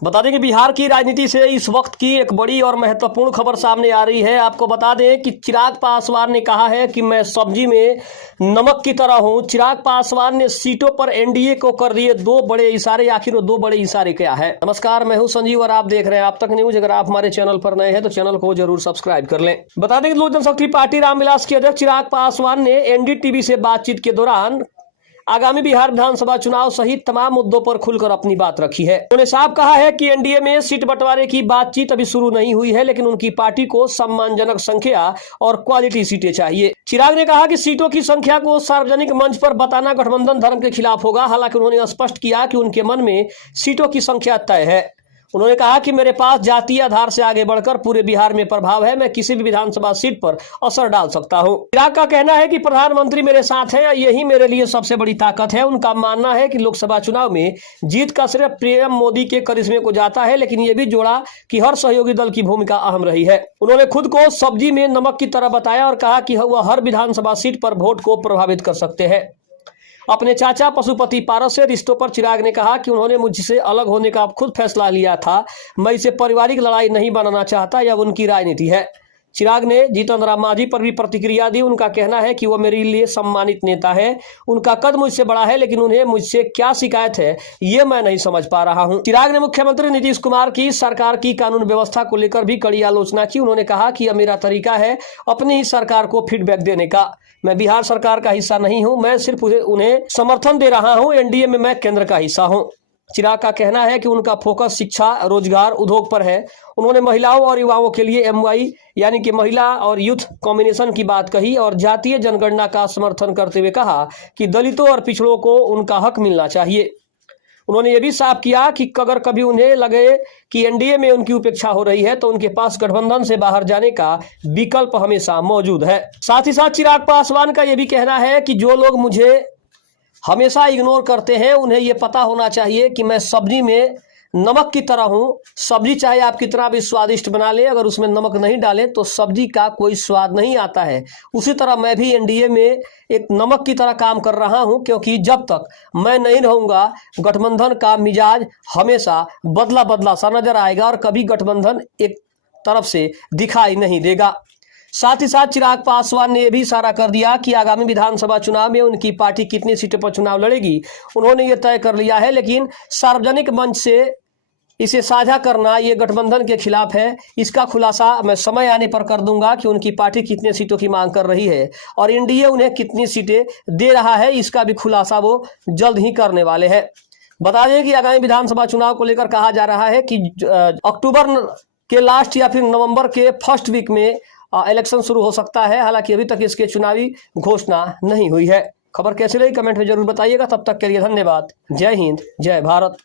बता दें कि बिहार की राजनीति से इस वक्त की एक बड़ी और महत्वपूर्ण खबर सामने आ रही है। आपको बता दें कि चिराग पासवान ने कहा है कि मैं सब्जी में नमक की तरह हूं। चिराग पासवान ने सीटों पर एनडीए को कर दिए दो बड़े इशारे। आखिर वो दो बड़े इशारे क्या है? नमस्कार, मैं हूं संजीव और आप देख रहे हैं आप तक न्यूज। अगर आप हमारे चैनल पर नए हैं तो चैनल को जरूर सब्सक्राइब कर लें। बता दें कि लोक जनशक्ति पार्टी रामविलास के अध्यक्ष चिराग पासवान ने एनडीटीवी से बातचीत के दौरान आगामी बिहार विधानसभा चुनाव सहित तमाम मुद्दों पर खुलकर अपनी बात रखी है। उन्होंने साफ कहा है कि एनडीए में सीट बंटवारे की बातचीत अभी शुरू नहीं हुई है, लेकिन उनकी पार्टी को सम्मानजनक संख्या और क्वालिटी सीटें चाहिए। चिराग ने कहा कि सीटों की संख्या को सार्वजनिक मंच पर बताना गठबंधन धर्म के खिलाफ होगा। हालांकि उन्होंने स्पष्ट किया कि उनके मन में सीटों की संख्या तय है। उन्होंने कहा कि मेरे पास जातीय आधार से आगे बढ़कर पूरे बिहार में प्रभाव है। मैं किसी भी विधानसभा सीट पर असर डाल सकता हूं। चिराग का कहना है कि प्रधानमंत्री मेरे साथ हैं, यही मेरे लिए सबसे बड़ी ताकत है। उनका मानना है कि लोकसभा चुनाव में जीत का श्रेय पीएम मोदी के करिश्मे को जाता है, लेकिन यह भी जोड़ा कि हर सहयोगी दल की भूमिका अहम रही है। उन्होंने खुद को सब्जी में नमक की तरह बताया और कहा कि वह हर विधानसभा सीट पर वोट को प्रभावित कर सकते हैं। अपने चाचा पशुपति पारस से रिश्तों पर चिराग ने कहा कि उन्होंने मुझसे अलग होने का खुद फैसला लिया था। मैं इसे पारिवारिक लड़ाई नहीं बनाना चाहता, यह उनकी राजनीति है। चिराग ने जीतन राम मांझी पर भी प्रतिक्रिया दी। उनका कहना है कि वह मेरे लिए सम्मानित नेता है। उनका कद मुझसे बड़ा है, लेकिन उन्हें मुझसे क्या शिकायत है ये मैं नहीं समझ पा रहा हूं। चिराग ने मुख्यमंत्री नीतीश कुमार की सरकार की कानून व्यवस्था को लेकर भी कड़ी आलोचना की। उन्होंने कहा कि यह मेरा तरीका है अपनी ही सरकार को फीडबैक देने का। मैं बिहार सरकार का हिस्सा नहीं हूं, मैं सिर्फ उन्हें समर्थन दे रहा हूं। एनडीए में मैं केंद्र का हिस्सा हूं। चिराग का कहना है कि उनका फोकस शिक्षा, रोजगार, उद्योग पर है। उन्होंने महिलाओं और युवाओं के लिए एमवाई यानी कि महिला और यूथ कॉम्बिनेशन की बात कही और जातीय जनगणना का समर्थन करते हुए कहा कि दलितों और पिछड़ों को उनका हक मिलना चाहिए। उन्होंने ये भी साफ किया कि अगर कभी उन्हें लगे कि एनडीए में उनकी उपेक्षा हो रही है तो उनके पास गठबंधन से बाहर जाने का विकल्प हमेशा मौजूद है। साथ ही साथ चिराग पासवान का यह भी कहना है कि जो लोग मुझे हमेशा इग्नोर करते हैं उन्हें यह पता होना चाहिए कि मैं सब्जी में नमक की तरह हूं। सब्जी चाहे आप कितना भी स्वादिष्ट बना ले, अगर उसमें नमक नहीं डालें तो सब्जी का कोई स्वाद नहीं आता है। उसी तरह मैं भी एनडीए में एक नमक की तरह काम कर रहा हूं, क्योंकि जब तक मैं नहीं रहूंगा गठबंधन का मिजाज हमेशा बदला बदला सा नजर आएगा और कभी गठबंधन एक तरफ से दिखाई नहीं देगा। साथ ही साथ चिराग पासवान ने यह भी इशारा कर दिया कि आगामी विधानसभा चुनाव में उनकी पार्टी कितनी सीटों पर चुनाव लड़ेगी उन्होंने ये तय कर लिया है, लेकिन सार्वजनिक मंच से इसे साझा करना ये गठबंधन के खिलाफ है। इसका खुलासा मैं समय आने पर कर दूंगा कि उनकी पार्टी कितने सीटों की मांग कर रही है और एनडीए उन्हें कितनी सीटें दे रहा है, इसका भी खुलासा वो जल्द ही करने वाले हैं। बता दें कि आगामी विधानसभा चुनाव को लेकर कहा जा रहा है कि अक्टूबर के लास्ट या फिर नवंबर के फर्स्ट वीक में इलेक्शन शुरू हो सकता है। हालांकि अभी तक इसके चुनावी घोषणा नहीं हुई है। खबर कैसी लगी कमेंट में जरूर बताइएगा। तब तक के लिए धन्यवाद। जय हिंद, जय भारत।